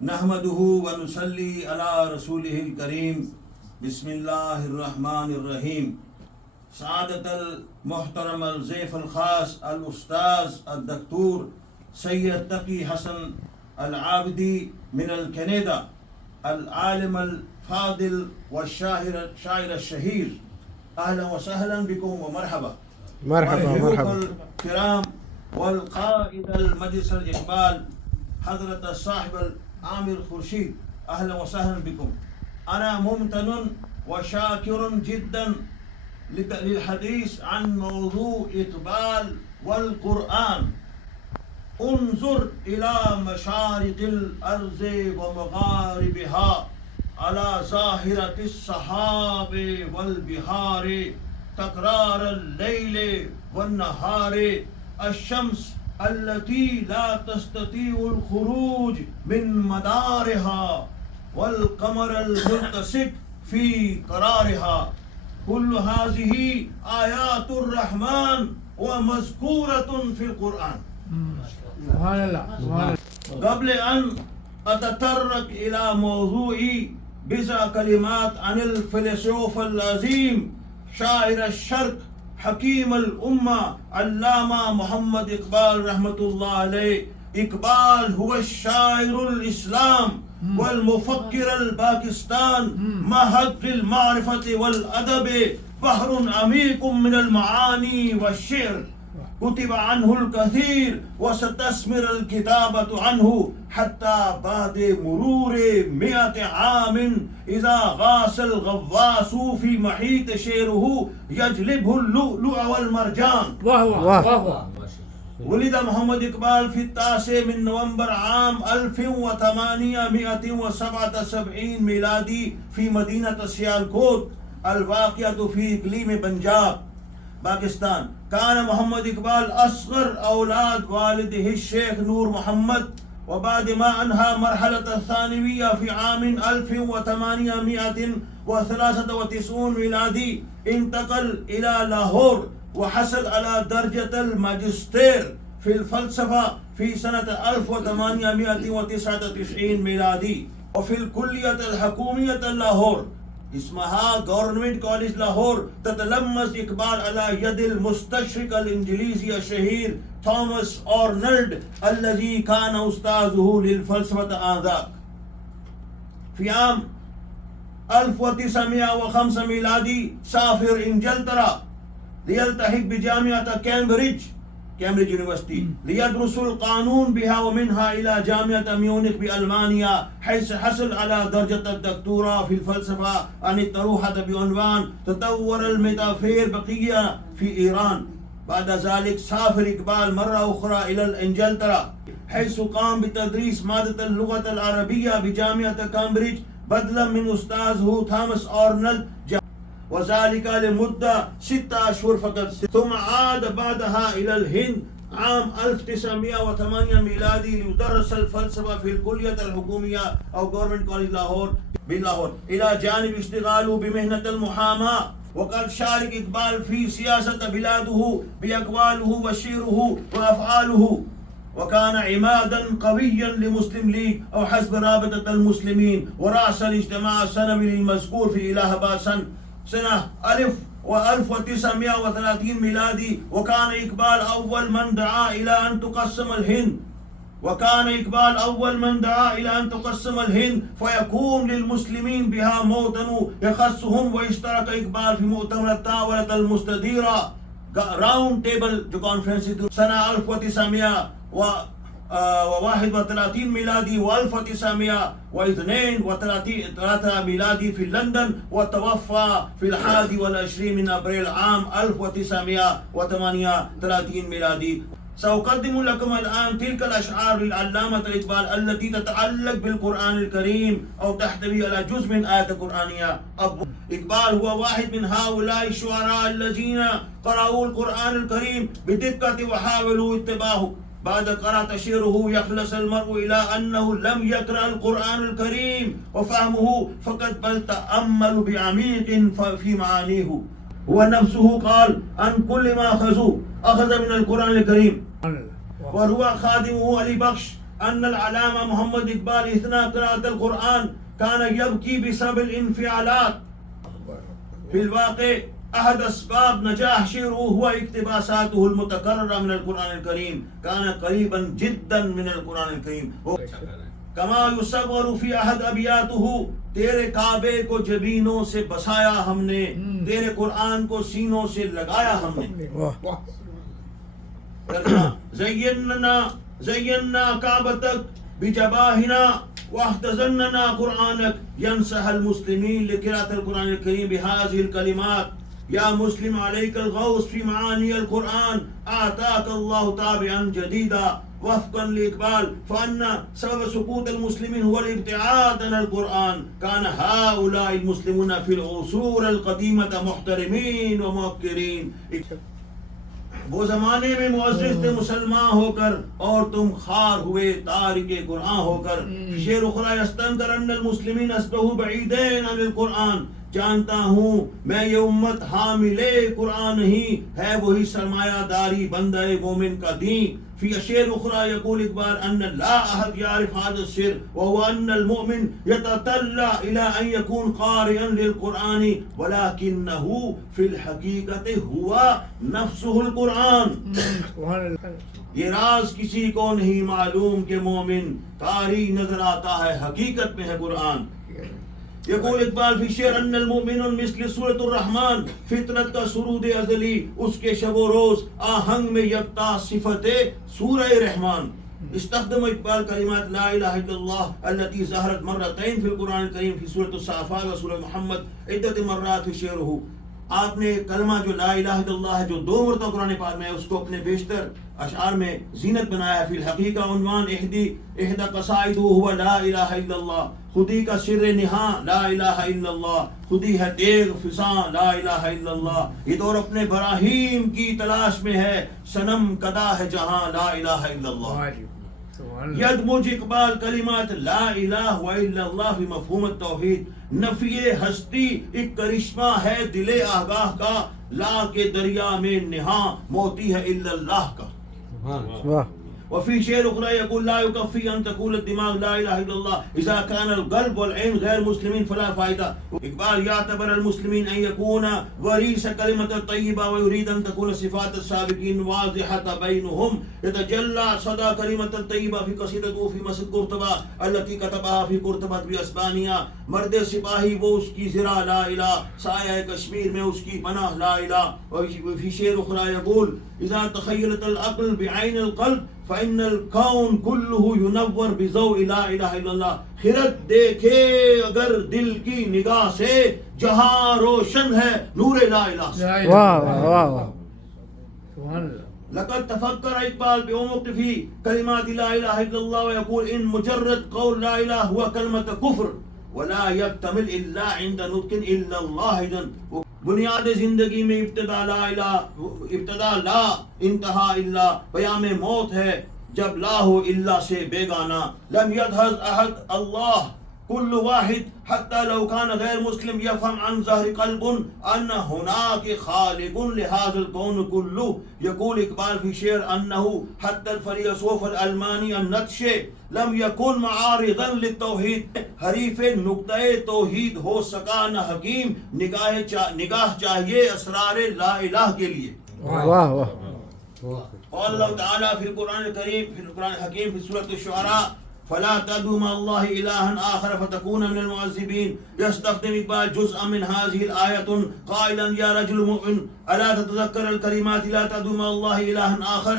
نحمده ونصلي على رسوله الكريم. بسم الله الرحمن الرحيم. سعادة المحترم الضيف الخاص الأستاذ الدكتور سید تقی حسن العابدی من الكندا، العالم الفاضل والشاعر الشهير، أهلا وسهلا بكم ومرحبا. مرحبا. الكرام والقائد المجلس الإقبال حضرة الصاحب العامر خورشید، أهلا وسهلا بكم. أنا ممتن وشاكر جدا للحديث عن موضوع إقبال والقرآن. انظر إلى مشارق الأرض ومغاربها على ظاهرة السحاب والبحار، تكرار الليل والنهار، الشمس التي لا تستطيع الخروج من مدارها، والقمر الملتصق في قرارها. كل هذه آيات الرحمن ومذكورة في القرآن. قبل أن أتطرق إلى موضوعي بضع كلمات عن الفيلسوف العظيم شاعر الشرق حكيم الأمة علامة محمد إقبال رحمة الله عليه. إقبال هو الشاعر الإسلام والمفكر الباكستان، مهد للمعرفة والأدب، بحر عميق من المعاني والشعر. كتب عنه الكثير وستثمر الكتابة عنه حتى بعد مرور 100 عام، إذا غاص الغواص في محيط شعره يجلبه اللؤلؤ والمرجان. ولد محمد إقبال في 9 نومبر عام 1877 ميلادي في مدينة سيالكوٹ الواقعة في إقليم بنجاب باكستان. كان محمد إقبال أصغر أولاد والده الشيخ نور محمد، وبعد ما أنهى مرحلة الثانوية في عام 1893 ميلادي انتقل إلى لاهور، وحصل على درجة الماجستير في الفلسفة في سنة 1899 ميلادي. وفي الكلية الحكومية لاهور اسمها گورنمنٹ کالج لاہور تتلمذ اقبال على يد المستشرق الانجليزي الشهير توماس أرنولد الذي كان أستاذه للفلسفة آنذاك. في عام 1905 ميلادي سافر إنجلترا ليلتحق بجامعة كامبريدج يونيفرسيتي ليدرس القانون بها، ومنها إلى جامعة ميونخ بألمانيا، حيث حصل على درجة الدكتوراه في الفلسفة عن الطروحة بعنوان تطور الميتافير بقية في إيران. بعد ذلك سافر إقبال مرة أخرى إلى إنجلترا، حيث قام بتدريس مادة اللغة العربية بجامعة كامبريدج بدلا من أستاذه توماس أرنولد، وذلك لمدة 6 أشهر فقط. ثم عاد بعدها إلى الهند عام 1908 ميلادي ليدرس الفلسفة في الكلية الحكومية أو Government College لاهور بلاهور، إلى جانب اشتغاله بمهنة المحاماة. وقد شارك إقبال في سياسة بلاده بأقواله وشعره وأفعاله، وكان عمادا قويا لمسلم ليغ أو حزب رابطة المسلمين، ورأس الاجتماع السنوي للمذكور في إله آباد سنة 1930 ميلادي. وكان إقبال أول من دعا إلى أن تقسم الهند فيكون للمسلمين بها موطن يخصهم. واشترك إقبال في مؤتمر الطاولة المستديرة راوند تيبل جو کانفرنس سنة 1931 ميلادي و1932 ميلادي في لندن، وتوفى في 21 من أبريل عام 1938 ميلادي. سأقدم لكم الآن تلك الأشعار للعلامة إقبال التي تتعلق بالقرآن الكريم أو تحتوي على جزء من آية قرآنية. إقبال هو واحد من هؤلاء الشعراء الذين قرأوا القرآن الكريم بدقة وحاولوا اتباعه. بعد قراءة شعره يخلص المرء إلى أنه لم يقرأ القرآن الكريم وفهمه فقط، بل تأمل بعميق في معانيه. هو نفسه قال عن كل ما أخذ من القرآن الكريم. وروى خادمه علي بخش أن العلامة محمد إقبال أثناء قراءة القرآن كان يبكي بسبب الانفعالات. في الواقع أحد أسباب نجاح شعره هو اقتباساته المتكررة من القرآن الكريم، كان قريبا جدا من القرآن الكريم. كما يصور في أحد أبياته تیرے کعبے کو جبینوں سے بسایا ہم نے، تیرے قرآن کو سینوں سے لگایا ہم نے. زیننا کعبتک بجباہنا واحتضننا قرآنک ینصح المسلمین لقراءة القرآن الكريم بهذه الكلمات. یا مسلم علیک الغوث فی معانی القرآن آتاک اللہ تابعا جدیدا وفقا لإقبال فأن سبب سقوط المسلمين هو الابتعاد عن القرآن. كان هؤلاء المسلمون في العصور القديمة محترمين وموقرين. وہ زمانے میں معزز تھے مسلمان ہو کر اور تم خار ہوئے تارک قرآن ہو کر. شعر اخرى يستنكر ان المسلمين اصبحوا بعيدين عن القرآن. جانتا ہوں میں یہ امت حامل قرآن نہیں ہے، وہی سرمایہ داری بندہ مومن کا دین. في شعر أخرى يقول إقبال أن لا أحد يعرف هذا السر، وهو أن المؤمن يتطلع إلى أن يكون قارئا للقرآن ولكنه في الحقيقة هو نفسه القرآن. یہ راز کسی کو نہیں معلوم کہ مومن قاری نظر آتا ہے، حقیقت میں ہے قرآن. يقول اقبال في شعر ان المؤمن مثل سورة الرحمن، فطرت کا سرود ازلی اس کے شب و روز آہنگ میں یکتا صفت سورہ رحمان. استخدم اقبال کلمات لا الہ الا اللہ التي ظہرت مرتين في القرآن الكريم في سورة الصافات و سورة محمد عدة مرات في شعره. آپ نے کلمہ جو لا الہ الا اللہ ہے جو 2 مرتبہ قرآن پاک میں اس کو اپنے بیشتر اشعار میں زینت بنایا. فی الحقیقہ عنوان احدى قصائد هو لا الہ الا اللہ. خودی کا سر نہاں لا الہ الا اللہ، خودی ہے تیغ فساں لا الہ الا اللہ. یہ دور اپنے براہیم کی تلاش میں ہے، صنم کدا ہے جہاں لا الہ الا اللہ. یدمج اقبال کلمات لا الہ الا اللہ فی مفہوم التوحید. نفی ہستی ایک کرشمہ ہے دل آگاہ کا، لا کے دریا میں نہاں موتی ہے الا اللہ کا. وفي شعر أخرى يقول لا يكفي أن تقول الدماغ لا إله إلا الله إذا كان القلب والعين غير مسلمين فلا فائدة. إقبال يعتبر المسلمين أن يكون وريث كلمة الطيبة ويريد أن تكون صفات السابقين واضحة بينهم. يتجلى صدى كلمة الطيبة في قصيدته في مسجد قرطبة التي كتبها في قرطبة بأسبانيا. مرد سپاہی وہ اس کی زرا لا الہ، سایہ کشمیر میں اس کی پناہ لا الہ. وفي شعر أخرى يقول إذا تخيلت العقل بعين القلب فإن الكون كله ينور بضوء لا الہ الا اللہ. خرد دیکھے اگر دل کی نگاہ سے جہاں روشن ہے نور لا الہ سے. لقد تفكر إقبال بعمق في كلمات لا إله إلا الله ويقول إن مجرد قول لا إله هو كلمة كفر ولا يكتمل إلا عند نطق إلا الله. بنیاد زندگی میں ابتدا لا الہ، ابتدا لا انتہا الا. پیام موت ہے جب لا ہو الا سے بیگانہ. لم يدهز احد اللہ كل واحد حتى لو كان غير مسلم يفهم عن ظهر قلب أن هناك خالق لهذا الكون كله. يقول إقبال في شعر أنه حتى الفيلسوف الألماني النتشه لم يكن معارضا للتوحيد. حریف نقطۂ توحید ہو سکا نہ حکیم، نگاہ چاہیے اسرار لا الہ کے لیے. واہ واہ. قال اللہ تعالیٰ فی القرآن الکریم فی القرآن الحکیم فی سورۃ الشعراء فلا تدعوا مع الله إلها آخر فتكون من المعذبين. يستخدم إقبال جزءا من هذه الآية قائلا يا رجل مؤمن ألا تتذكر الكلمات لا تدعوا مع الله إلها آخر.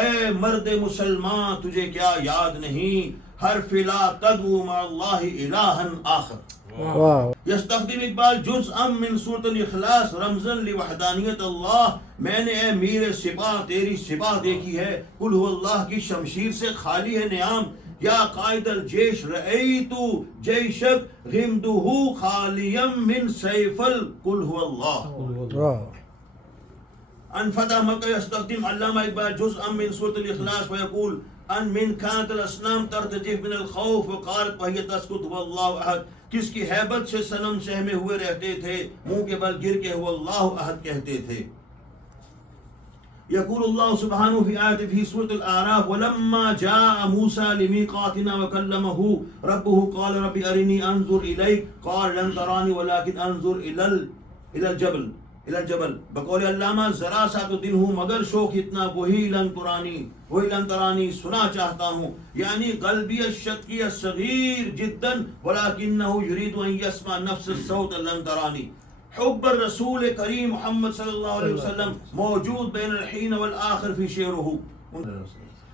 اے مرد مسلمان تجھے کیا یاد نہیں حرف لا تدعوا مع الله إلها آخر. يستخدم اقبال جزءا من سورة الاخلاص رمزا لوحدانیت اللہ. میں نے اے میر سپاہ تیری سپاہ دیکھی ہے قل هو اللہ کی شمشیر سے خالی ہے نیام. یا قائد الجیش رأیت جیشک غمده خالیا من سیف قل هو اللہ. عن فتح مکہ يستخدم علامہ اقبال جزءا من سورة الاخلاص ويقول ان من كانت الاسنام ترتجف من الخوف وقالت وهي تسكت هو الله احد. کس کی ہیبت سے صنم سہمے ہوئے رہتے تھے، منہ کے بل گر کے هو اللہ احد کہتے تھے. يقول الله سبحانه في آية في سورة الأعراف ولما جاء موسى لميقاتنا وكلمه ربه قال رب أرني أنظر إليك قال لن تراني ولكن أنظر إلى الجبل بقول علامہ ذرا سا تو دل ہوں مگر شوق اتنا وہی لن ترانی سنا چاہتا ہوں، یعنی قلبی الشقی الصغیر جدا ولكنه يريد ان يسمع نفس الصوت لن ترانی. حب الرسول کریم محمد صلی اللہ علیہ وسلم موجود بین الحین والآخر فی شعرہ.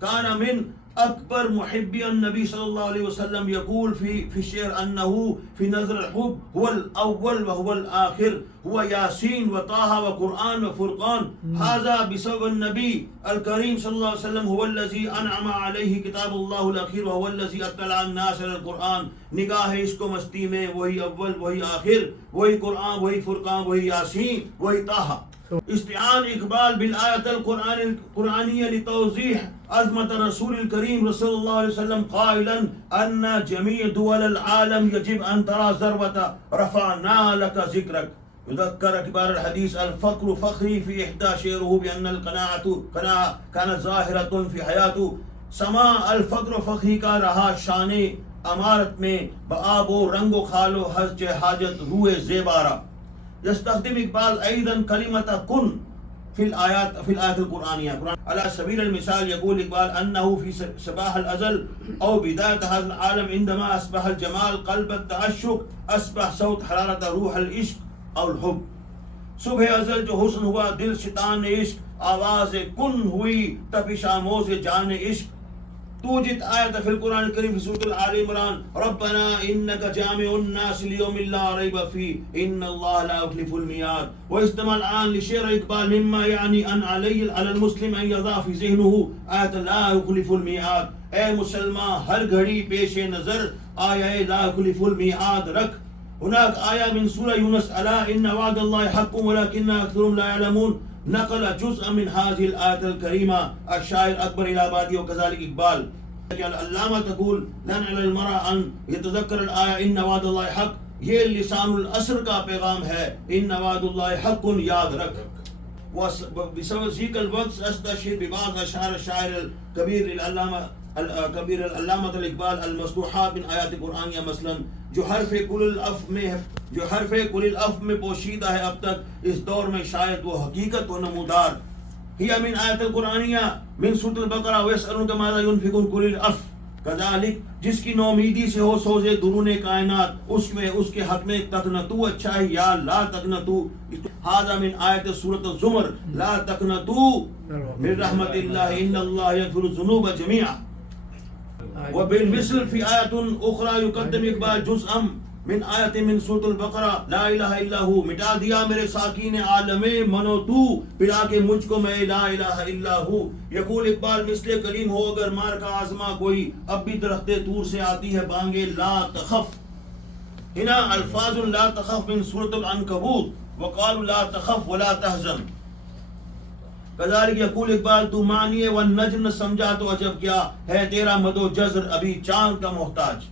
كان من أكبر محبي النبي صلى الله عليه وسلم يقول في الشعر أنه في نظر الحب هو الأول وهو الآخر، هو ياسين وطه وقرآن وفرقان. هذا بسبب النبي الكريم صلى الله عليه وسلم هو الذي أنعم عليه كتاب الله الأخير وهو الذي أطلع الناس على القرآن. نگاہ عشق و مستی میں وہی اول وہی آخر، وہی قرآن وہی فرقان وہی یاسین وہی طه. استعان اقبال بالآیت القرآنیہ لتوضیح عظمت رسول الکریم صلی اللہ علیہ وسلم قائلا ان جميع دول العالم يجب ان ترى ذروة رفعنا لك ذکرک. يذكر اقبال الحدیث الفقر فخری في احدى شعره بان القناعة كانت ظاہرة في حیاته. سما الفقر فخری کا رہا شان امارت میں بآب و رنگ و خال و حج حاجت روح زیبارہ. يستخدم اقبال ايضا كلمة كن في الآيات القرآنية على سبيل المثال. يقول اقبال انه في صباح الازل او بداية هذا العالم عندما اصبح الجمال قلب التعشق اصبح صوت حرارة روح العشق او الحب. صبح ازل جو حسن ہوا دل شیطان عشق آواز کن ہوئی تپش آموز جان عشق. توجد آیت فی القرآن الکریم فی سورۃ آل عمران ربنا انک جامع الناس لیوم لا ریب فیہ ان اللہ لا یخلف المیعاد. واستمع الآن لشعر اقبال مما یعنی ان علی المسلم ان یضع فی ذہنہ آیت لا یخلف المیعاد. اے مسلمان ہر گھڑی پیش نظر آیا لا یخلف المیعاد رکھ. هناك آية من سورة يونس ألا إن وعد الله حق ولكن أكثرهم لا يعلمون. نقل جزء من هذه الآية الكريمة الشاعر أكبر الآبادي وكذلك إقبال. العلامة تقول لن على المرء أن يتذكر الآية إن وعد الله حق. یہ لسان العصر کا پیغام ہے إن وعد الله حق یاد رکھ. وبسبب ذیک الوقت استشهد ببعض أشعار الشاعر الكبير العلامة الإقبال المصلوحات من آیات قرآنیہ مثلا جو حرف کل الأف میں پوشیدہ ہے اب تک اس دور میں شاید وہ حقیقت و نمودار. ہی من آیت القرآنیہ من سورۃ البقرہ ویسألونک ماذا ينفقون قل العفو. کذالک جس کی نومیدی سے ہو سوزے درون کائنات اس کے حق میں تقنطو اچھا ہے یا لا تقنطو. ھذا من آیت سورۃ الزمر لا تقنطو من رحمت اللہ ان اللہ یغفر الذنوب جميعا. وبالمثل في آیت اخرى يقدم اقبال جزءا من آیت من سورۃ البقرہ لا الہ الا ہو. مٹا دیا میرے ساکین عالم منو تو پلا کے مجھ کو میں لا الہ الا ہو. یقول اقبال مثل کلیم ہو اگر مار کا آزما کوئی اب بھی درخت طور سے آتی ہے بانگے لا تخف. ہنا الفاظ لا تخف من سورۃ العنکبوت وقالوا لا تخف ولا تحزن. کذالک یقول اقبال تو معنی والنجم سمجھا تو عجب کیا ہے تیرا مد و جزر ابھی چاند کا محتاج.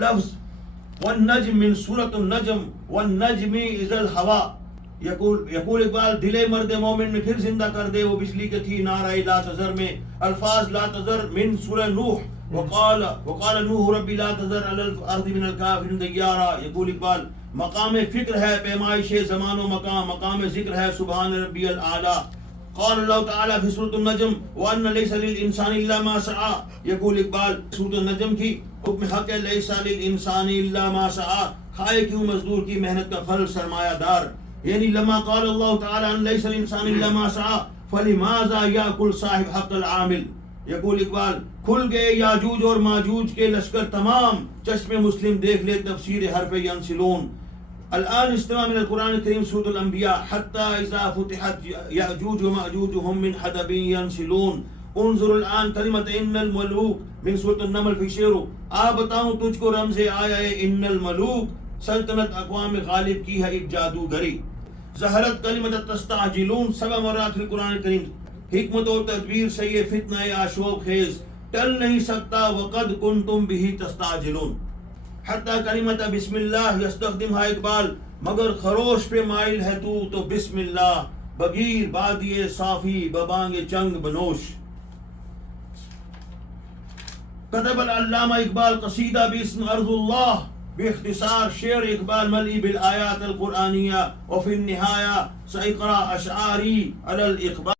لفظ والنجم من سورۃ النجم والنجم اذا الہوا. یقول اقبال دل مرد مومن میں پھر زندہ کر دے وہ بجلی کی تھی نعرہ لا تذر میں. الفاظ لا تذر من سورہ نوح وقال نوح ربی لا تذر علی الارض من الکافرین دیارا. یقول اقبال مقام فکر ہے پیمائش زمان و مقام ذکر ہے سبحان ربی الاعلی. قال اللہ تعالی فی سورۃ النجم وان لیس للانسان الا ما سعى. یقول اقبال سورۃ النجم کی حکم حق ہے لیس للانسان الا ما سعى. کھائے کیوں مزدور کی محنت کا پھل سرمایہ دار. یعنی لما قال اللہ تعالی ان لیس للانسان الا ما سعى فلماذا یاکل صاحب حق العامل. یقول اقبال کھل گئے یاجوج اور ماجوج کے لشکر تمام. چشم مسلم دیکھ لے تفسیر حرف ینسلون. الآن استماع من القرآن الكريم سورة الأنبياء حتى إذا فتحت يأجوج ومأجوج هم من حدب ينسلون. انظر الآن كلمة إن الملوك من سورة النمل في شعر. بتاؤں تجھ کو رمز آیا ہے ان الملوک سلطنت اقوام غالب کی ہے ایک جادوگری. ظہرت کلمة تستعجلون 7 مرات فی القرآن الکریم. حکمت و تدبیر سے یہ فتنہ آشوب خیز ٹل نہیں سکتا وقد کنتم به تستعجلون. حتی کلمت بسم اللہ یستخدمها اقبال مگر خروش پہ مائل ہے تو بسم اللہ بگیر بادی صافی ببانگ چنگ بنوش. كتب العلامة إقبال قصيدة باسم أرض الله. باختصار شعر إقبال مليء بالآيات القرآنية، وفي النهاية سأقرأ أشعاري على الإقبال.